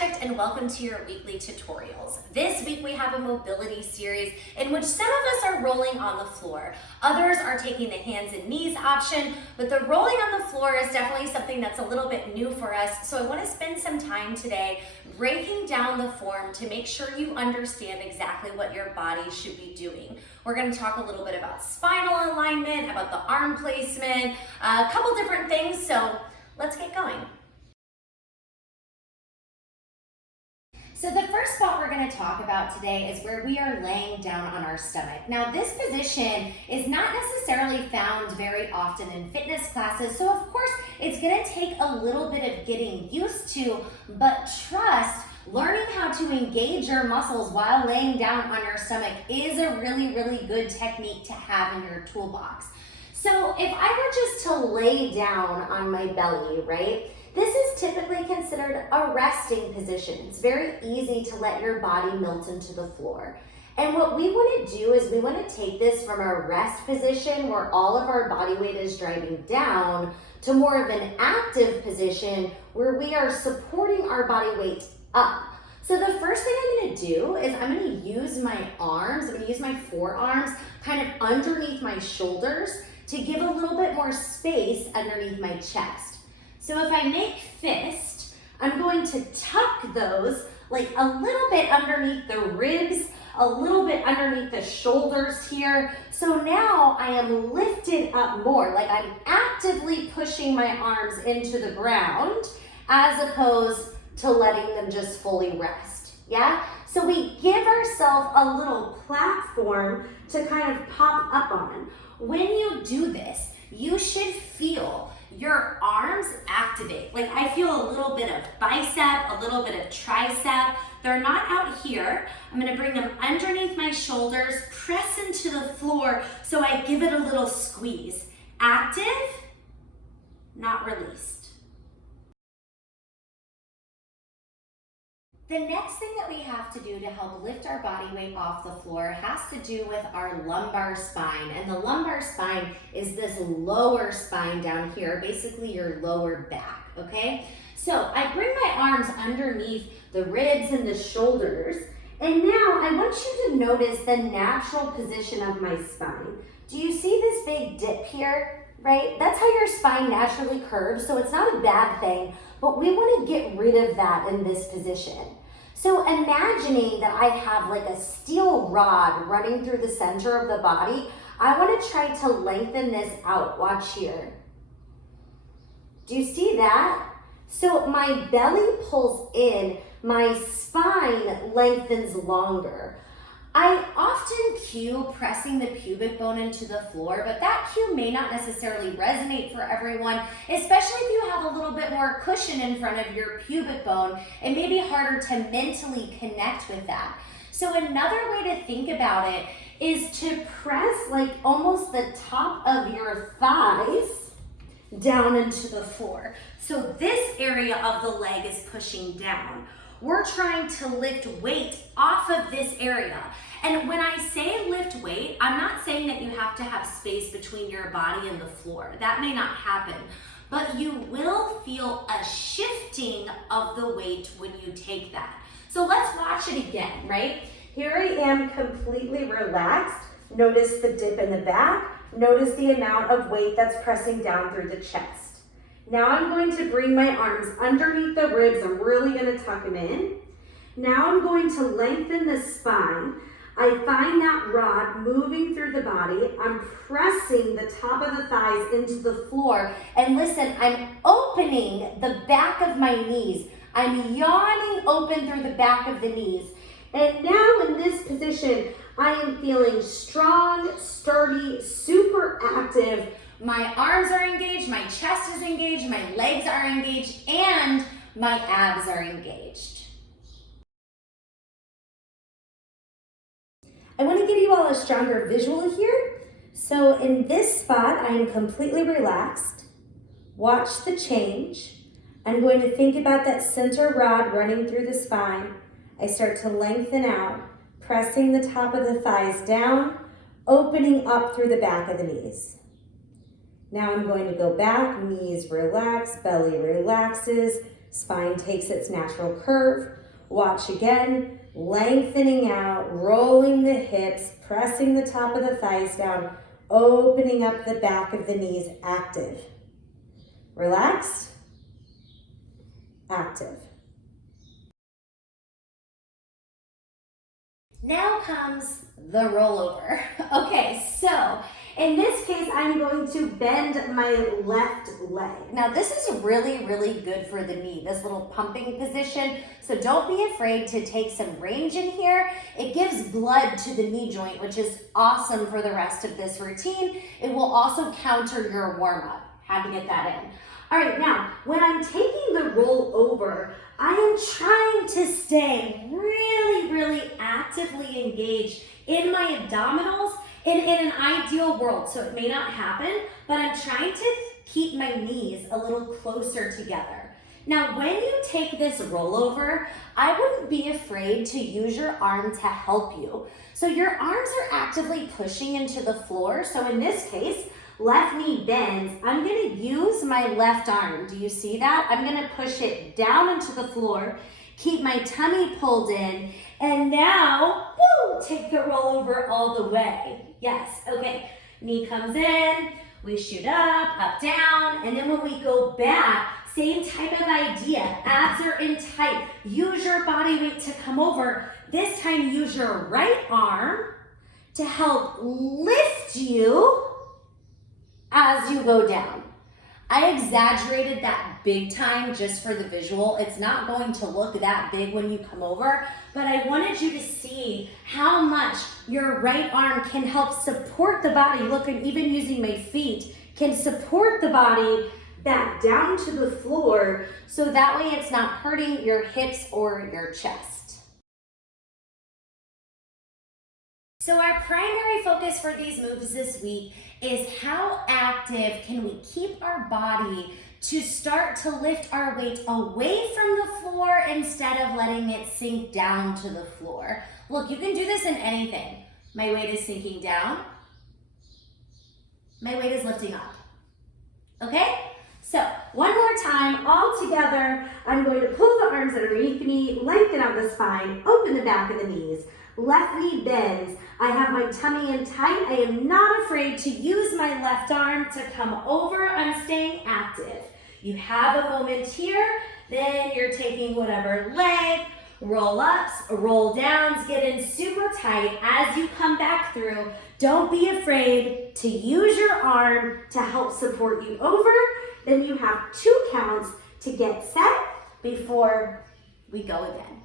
Project and welcome to your weekly tutorials. This week we have a mobility series in which some of us are rolling on the floor. Others are taking the hands and knees option, but the rolling on the floor is definitely something that's a little bit new for us. So I want to spend some time today breaking down the form to make sure you understand exactly what your body should be doing. We're going to talk a little bit about spinal alignment, about the arm placement, a couple different things. So let's get going. So the first spot we're going to talk about today is where we are laying down on our stomach. Now this position is not necessarily found very often in fitness classes, so of course it's going to take a little bit of getting used to, but trust, learning how to engage your muscles while laying down on your stomach is a really, really good technique to have in your toolbox. So if I were just to lay down on my belly, right? This is typically considered a resting position. It's very easy to let your body melt into the floor. And what we want to do is we want to take this from a rest position where all of our body weight is driving down to more of an active position where we are supporting our body weight up. So the first thing I'm going to do is I'm going to use my arms, I'm going to use my forearms kind of underneath my shoulders to give a little bit more space underneath my chest. So if I make fist, I'm going to tuck those like a little bit underneath the ribs, a little bit underneath the shoulders here. So now I am lifted up more, like I'm actively pushing my arms into the ground as opposed to letting them just fully rest, yeah? So we give ourselves a little platform to kind of pop up on. When you do this, you should feel your arms activate. Like I feel a little bit of bicep, a little bit of tricep. They're not out here. I'm gonna bring them underneath my shoulders, press into the floor so I give it a little squeeze. Active, not released. The next thing that we have to do to help lift our body weight off the floor has to do with our lumbar spine. And the lumbar spine is this lower spine down here, basically your lower back, okay? So I bring my arms underneath the ribs and the shoulders. And now I want you to notice the natural position of my spine. Do you see this big dip here, right? That's how your spine naturally curves, so it's not a bad thing, but we want to get rid of that in this position. So imagining that I have like a steel rod running through the center of the body, I want to try to lengthen this out. Watch here. Do you see that? So my belly pulls in, my spine lengthens longer. I often cue pressing the pubic bone into the floor, but that cue may not necessarily resonate for everyone, especially if you have a little bit more cushion in front of your pubic bone. It may be harder to mentally connect with that. So another way to think about it is to press like almost the top of your thighs down into the floor. So this area of the leg is pushing down. We're trying to lift weight off of this area. And when I say lift weight, I'm not saying that you have to have space between your body and the floor. That may not happen, but you will feel a shifting of the weight when you take that. So let's watch it again, right? Here I am completely relaxed. Notice the dip in the back. Notice the amount of weight that's pressing down through the chest. Now I'm going to bring my arms underneath the ribs. I'm really going to tuck them in. Now I'm going to lengthen the spine. I find that rod moving through the body. I'm pressing the top of the thighs into the floor. And listen, I'm opening the back of my knees. I'm yawning open through the back of the knees. And now in this position, I am feeling strong, sturdy, super active. My arms are engaged, my chest is engaged, my legs are engaged, and my abs are engaged. I want to give you all a stronger visual here. So in this spot, I am completely relaxed. Watch the change. I'm going to think about that center rod running through the spine. I start to lengthen out, pressing the top of the thighs down, opening up through the back of the knees. Now I'm going to go back, knees relax, belly relaxes, Spine takes its natural curve. Watch again, lengthening out, rolling the hips, pressing the top of the thighs down, opening up the back of the knees, active. Relaxed, active. Now comes the rollover. Okay, so in this case, I'm going to bend my left leg. Now this is really, really good for the knee, this little pumping position. So don't be afraid to take some range in here. It gives blood to the knee joint, which is awesome for the rest of this routine. It will also counter your warm up. Had to get that in. All right, now, when I'm taking the roll over, I am trying to stay really, really actively engaged in my abdominals in an ideal world. So it may not happen, but I'm trying to keep my knees a little closer together. Now, when you take this rollover, I wouldn't be afraid to use your arm to help you. So your arms are actively pushing into the floor. So in this case, left knee bends. I'm gonna use my left arm. Do you see that? I'm gonna push it down into the floor, keep my tummy pulled in, and now, woo, take the rollover all the way. Yes, okay. Knee comes in, we shoot up, down, and then when we go back, same type of idea. Abs are in tight. Use your body weight to come over. This time, use your right arm to help lift you as you go down. I exaggerated that big time just for the visual. It's not going to look that big when you come over, but I wanted you to see how much your right arm can help support the body. Look, I'm even using my feet, can support the body back down to the floor, so that way it's not hurting your hips or your chest. So our primary focus for these moves this week is how active can we keep our body to start to lift our weight away from the floor instead of letting it sink down to the floor. Look, you can do this in anything. My weight is sinking down. My weight is lifting up. Okay? So one more time, all together, I'm going to pull the arms underneath me, lengthen out the spine, open the back of the knees. Left knee bends. I have my tummy in tight. I am not afraid to use my left arm to come over. I'm staying active. You have a moment here, then you're taking whatever leg, roll ups, roll downs, get in super tight as you come back through. Don't be afraid to use your arm to help support you over. Then you have 2 counts to get set before we go again.